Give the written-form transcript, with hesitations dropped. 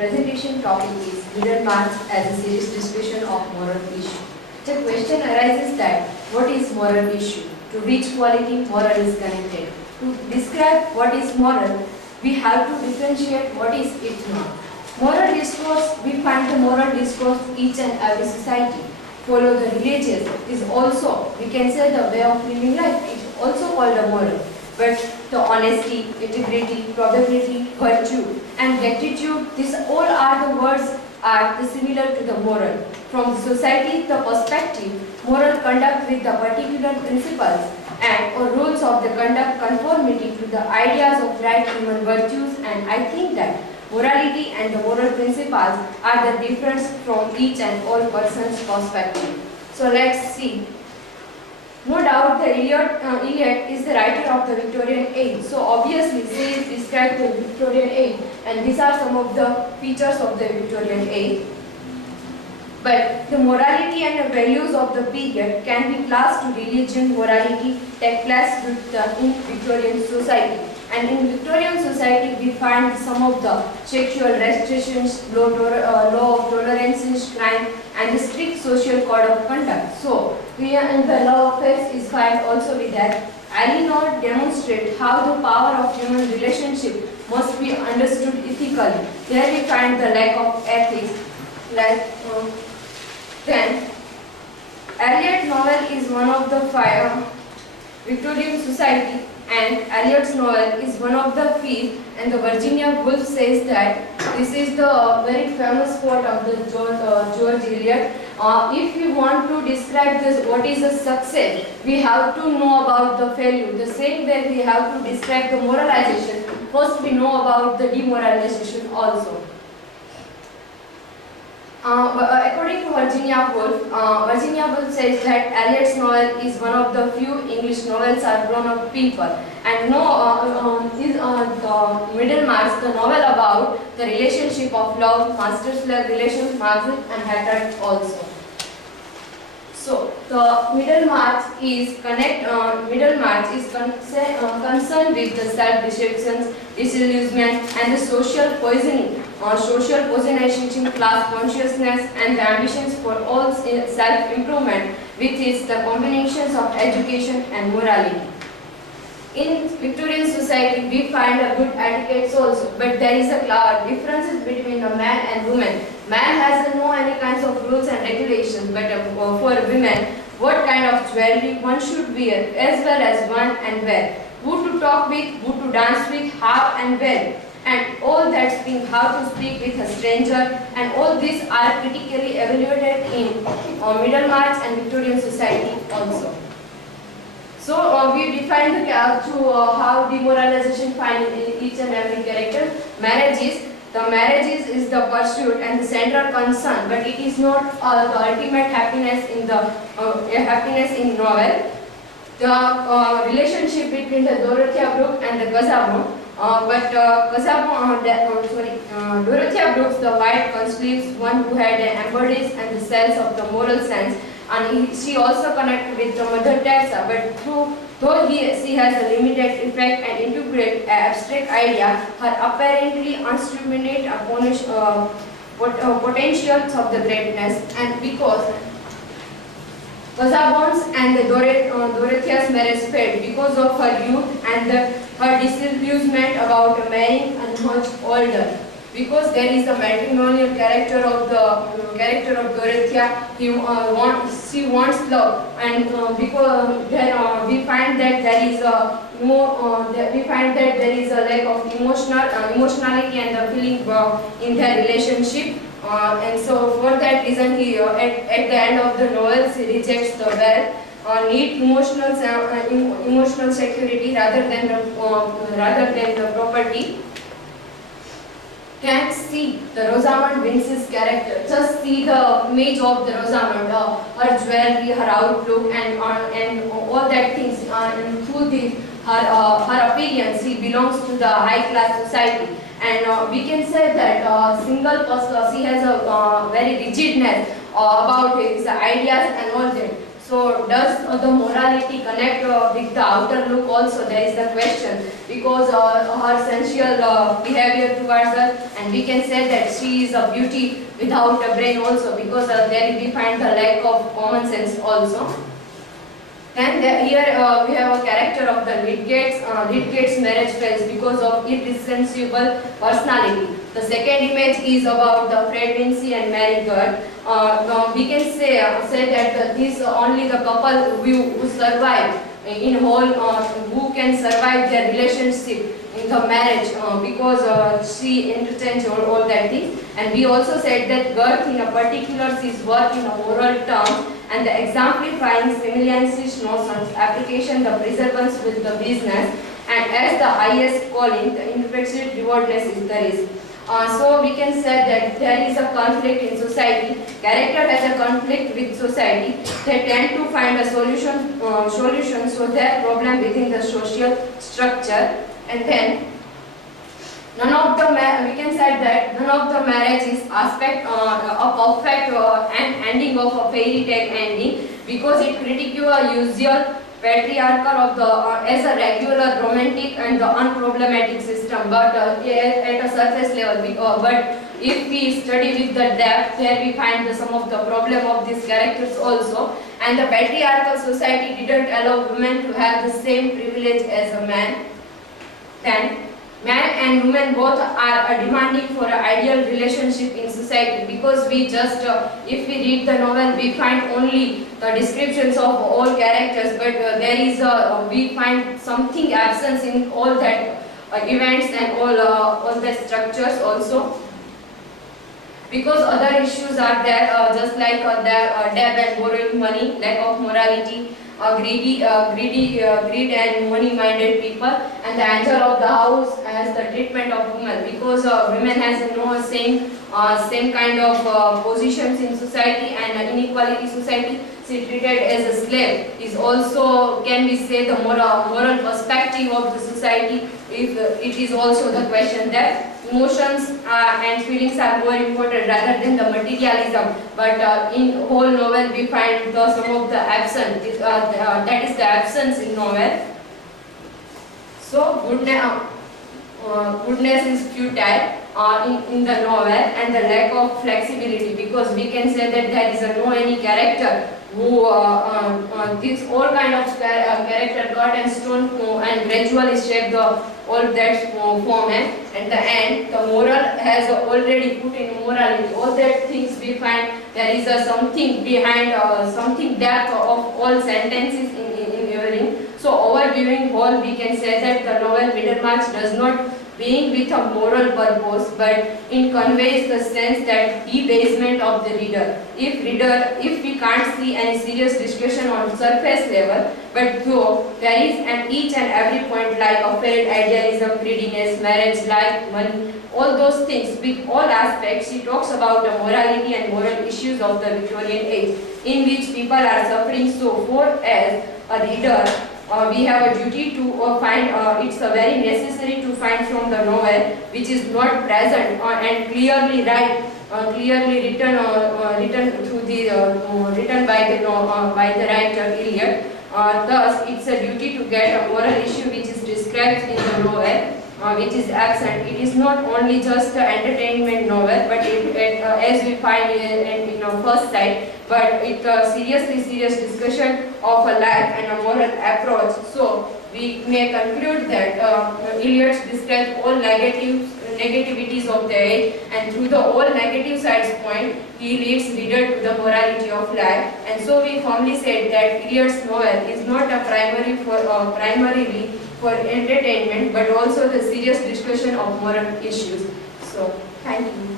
presentation topic is Middlemarch as a serious discussion of moral issue. The question arises that what is moral issue? To which quality moral is connected? To describe what is moral, we have to differentiate what is it not. Moral discourse, we find the moral discourse each and every society. Follow the religious is also, we can say, the way of living life is also called a moral. But the honesty, integrity, probability, virtue and rectitude, these all are the words are similar to the moral. From the society the perspective, moral conduct with the particular principles and or rules of the conduct conformity to the ideas of right human virtues, and I think that morality and the moral principles are the difference from each and all person's perspective. So let's see. No doubt the Iliad is the writer of the Victorian age. So obviously she described the Victorian age, and these are some of the features of the Victorian age. But the morality and the values of the period can be classed to religion, morality, take place in Victorian society. And in Victorian society, we find some of the sexual restrictions, law of tolerance, crime, and the strict social code of conduct. So, we are in the law of faith is found also with that. Alienor demonstrates how the power of human relationship must be understood ethically. There we find the lack of ethics. Then, Eliot's novel is one of the five Victorian society, and Eliot's novel is one of the few, and the Virginia Woolf says that this is the very famous quote of the George Eliot. If we want to describe this, what is a success, we have to know about the failure. The same way we have to describe the moralization, first we know about the demoralization also. According to Virginia Woolf says that Eliot's novel is one of the few English novels are grown-up people, and the Middlemarch, the novel about the relationship of love, master-slave relations, Margaret and Hatred also. So the Middlemarch is concerned with the self-deceptions, disillusionment, and the social poisoning, social poisonization, class consciousness, and the ambitions for all self-improvement, with its the combinations of education and morality. In Victorian society, we find a good etiquette also, but there is a clear differences between the man and woman. Man has no any kinds of rules and regulations, but for women, what kind of jewelry one should wear, as well as when and where, who to talk with, who to dance with, how and where, and all that's being how to speak with a stranger, and all these are critically evaluated in Middlemarch and Victorian society also. So we define the how demoralization find in each and every character. Marriage is the pursuit and the central concern, but it is not the ultimate happiness in the happiness in novel. The relationship between the Dorothea Brooke and the Casabon, Dorothea Brooks, the white conceives one who had embodies and the cells of the moral sense, and she also connected with the Mother Teresa, but though she has a limited effect and integrate abstract idea, her apparently undiscriminate potentials of the greatness, and because Casabon's and the Dorothea's marriage failed because of her youth and her disillusionment about marrying and much older. Because there is a matrimonial character of Dorothea, she wants love, and because we find that there is a lack of emotionality and the feeling in their relationship, and so for that reason he at the end of the novel he rejects the wealth, need emotional security rather than the property. Can see the Rosamond Vince's character. Just see the image of the Rosamond, her jewelry, her outlook, and all that things. And through her appearance, she belongs to the high class society. And we can say that single person, she has a very rigidness about his ideas and all that. So does the morality connect with the outer look also? There is the question, because her sensual behavior towards her, and we can say that she is a beauty without a brain also, because there we find the lack of common sense also. And here we have a character of the Lydgate's marriage fails because of irresponsible personality. The second image is about the Fred Vinci and Mary Gerd. Now we can say that these only the couple who survive in whole, who can survive their relationship in the marriage, because she entertains all that things. And we also said that Gerd in a particular is work in a moral terms, and the exemplifying similarities notions application the preservance with the business, and as the highest calling the intellectual rewardness is the risk. So we can say that there is a conflict in society. Character has a conflict with society. They tend to find a solution so their problem within the social structure. And then none of the we can say that none of the marriage is aspect a perfect ending of a fairy tale ending, because it ridicules usual patriarchal of the as a regular romantic and the unproblematic system, but at a surface level. But if we study with the depth, there we find some of the problem of these characters also. And the patriarchal society didn't allow women to have the same privilege as a man. Then man and woman both are demanding for an ideal relationship in society, because we just if we read the novel we find only the descriptions of all characters, but there is we find something absence in all that events and all the structures also, because other issues are there, just like debt and borrowing money, lack of morality, greed and money-minded people, and the angel of the house as the treatment of women, because women has no same kind of positions in society, and inequality society. She treated as a slave is also, can we say, the moral perspective of the society. If it is also the question that emotions and feelings are more important rather than the materialism, but in whole novel we find some of the absence, that is the absence in novel. So goodness is futile in the novel, and the lack of flexibility, because we can say that there is no any character who this all kind of character cut and stone and gradually shape the all that form, and the end the moral has already put in morality. All that things we find there is something behind, something depth of all sentences in everything. So overviewing whole, we can say that the novel Middlemarch does not being with a moral purpose, but it conveys the sense that debasement of the reader. If we can't see any serious discussion on surface level, but though there is an each and every point like affair, idealism, greediness, marriage, life, money, all those things, with all aspects, she talks about the morality and moral issues of the Victorian age, in which people are suffering. So for as a reader, we have a duty to find, it's very necessary to find from the novel which is not present and clearly clearly written through the written by the writer Eliot. Thus, it's a duty to get a moral issue which is described in the novel, which is absent. It is not only just an entertainment novel, but as we find in our first sight, but it's a serious discussion of a life and a moral approach. So we may conclude that Eliot describes all negativities of the age, and through the all negative sides point, he leads reader to the morality of life. And so we firmly said that Eliot's novel is not a primarily for entertainment, but also the serious discussion of moral issues. So, thank you.